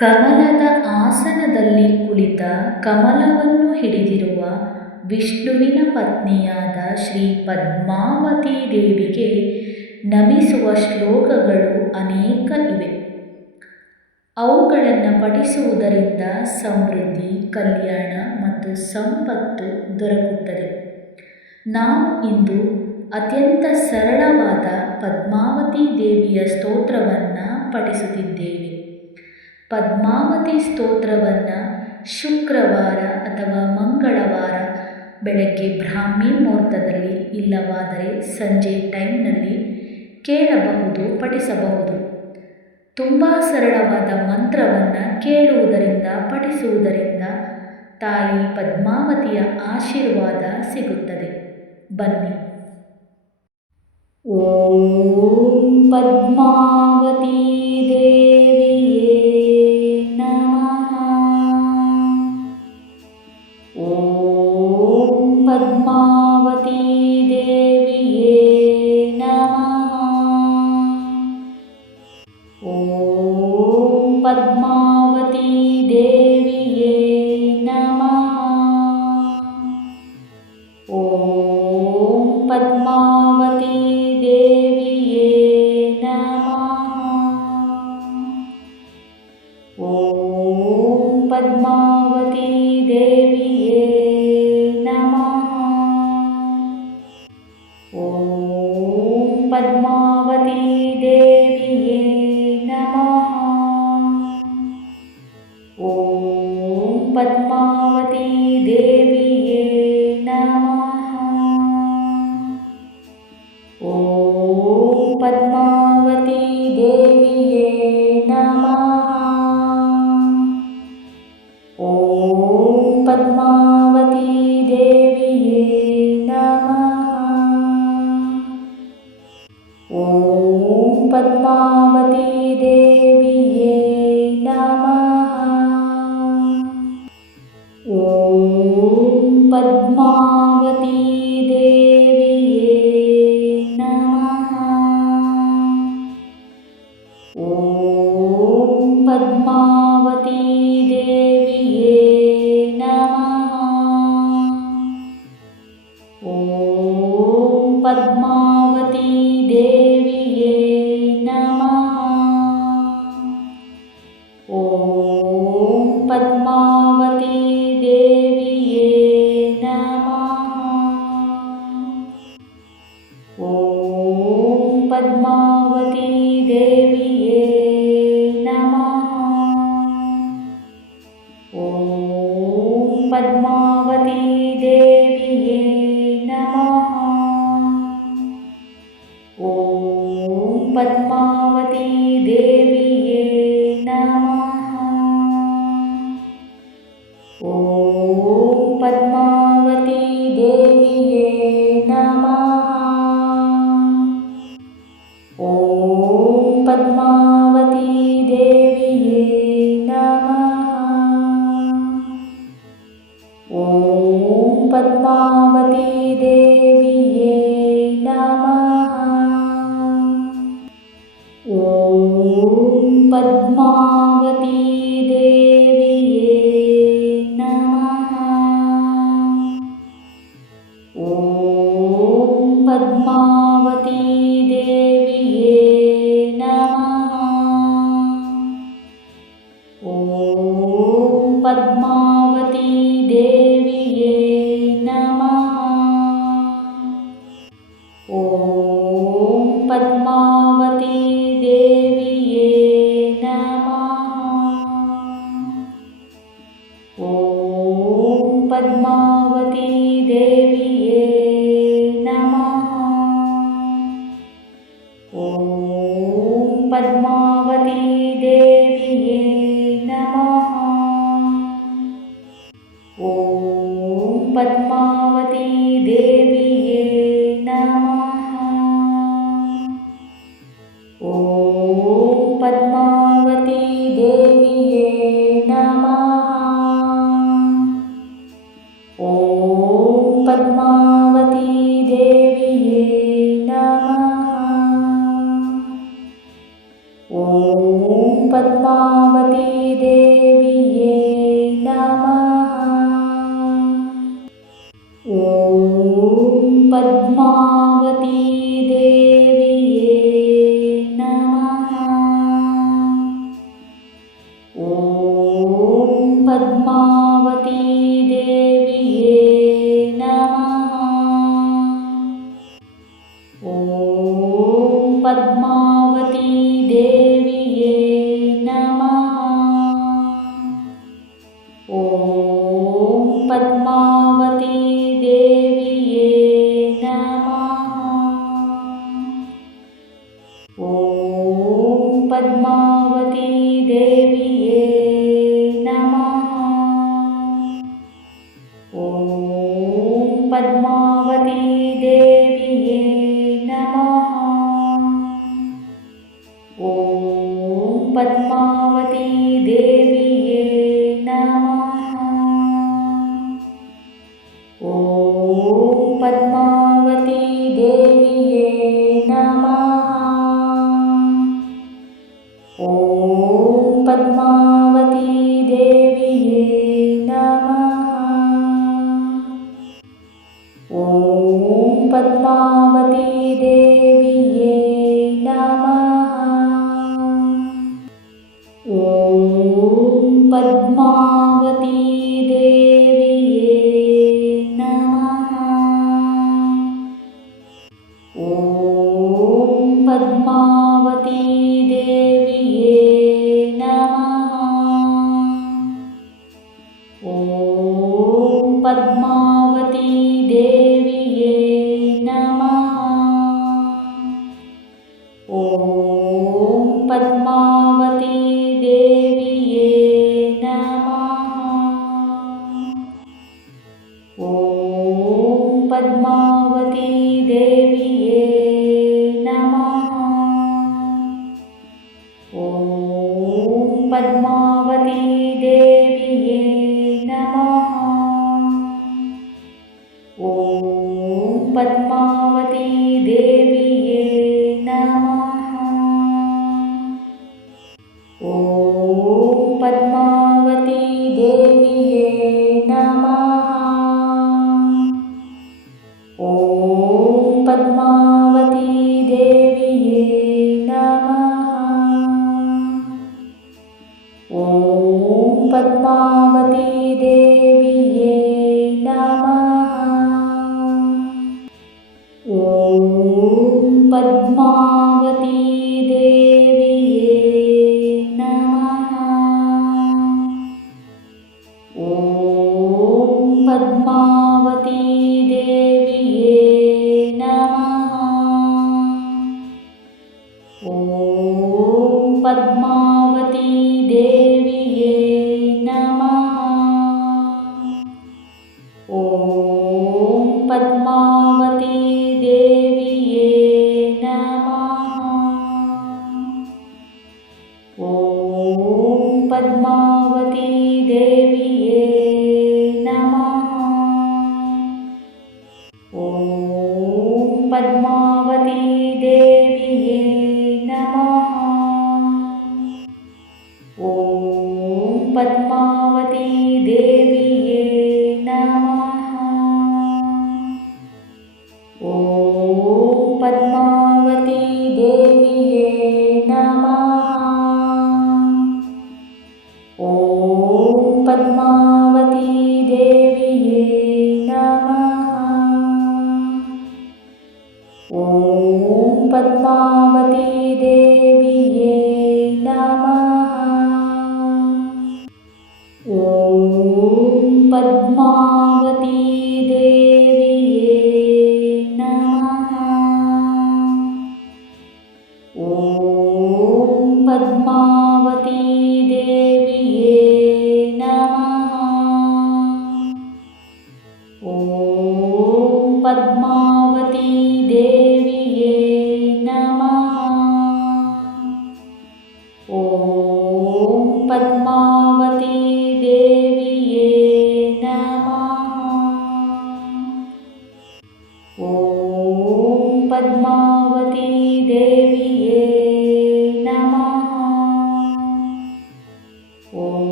ಕಮಲದ ಆಸನದಲ್ಲಿ ಕುಳಿತ ಕಮಲವನ್ನು ಹಿಡಿದಿರುವ ವಿಷ್ಣುವಿನ ಪತ್ನಿಯಾದ ಶ್ರೀ ಪದ್ಮಾವತಿ ದೇವಿಗೆ ನಮಿಸುವ ಶ್ಲೋಕಗಳು ಅನೇಕ ಇವೆ. ಅವುಗಳನ್ನು ಪಠಿಸುವುದರಿಂದ ಸಮೃದ್ಧಿ, ಕಲ್ಯಾಣ ಮತ್ತು ಸಂಪತ್ತು ದೊರಕುತ್ತದೆ. ನಾವು ಇಂದು ಅತ್ಯಂತ ಸರಳವಾದ ಪದ್ಮಾವತಿ ದೇವಿಯ ಸ್ತೋತ್ರವನ್ನು ಪಠಿಸುತ್ತಿದ್ದೇವೆ. ಪದ್ಮಾವತಿ ಸ್ತೋತ್ರವನ್ನು ಶುಕ್ರವಾರ ಅಥವಾ ಮಂಗಳವಾರ ಬೆಳಗ್ಗೆ ಬ್ರಾಹ್ಮಿ ಮುಹೂರ್ತದಲ್ಲಿ ಇಲ್ಲವಾದರೆ ಸಂಜೆ ಟೈಮ್ನಲ್ಲಿ ಕೇಳಬಹುದು, ಪಠಿಸಬಹುದು. ತುಂಬ ಸರಳವಾದ ಮಂತ್ರವನ್ನು ಕೇಳುವುದರಿಂದ, ಪಠಿಸುವುದರಿಂದ ತಾಯಿ ಪದ್ಮಾವತಿಯ ಆಶೀರ್ವಾದ ಸಿಗುತ್ತದೆ. ಬನ್ನಿ. ಓಂ ಪದ್ಮಾವತಿ ದೇವಿಯೇ ॐ पद्मावती देवी ॐ पद्मावती नमः। ॐ पद्मावती नमः। ॐ पद्मा Padma. ॐ पद्मा padma. पद्मावती ば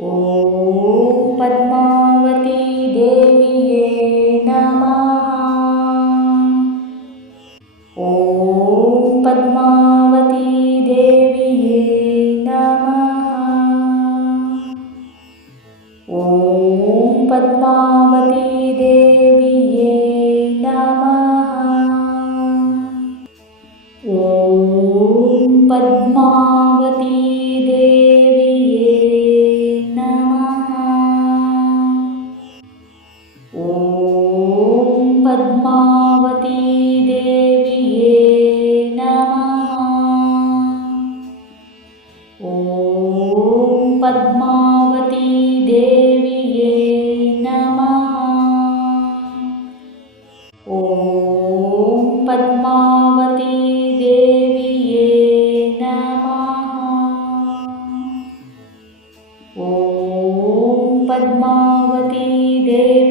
ॐ पद्मावती ॐ पद्मावती ॐ पद्मावती पद्मावती देवी ॐ पद्मावती देवये नमः। ॐ पद्मावती देवी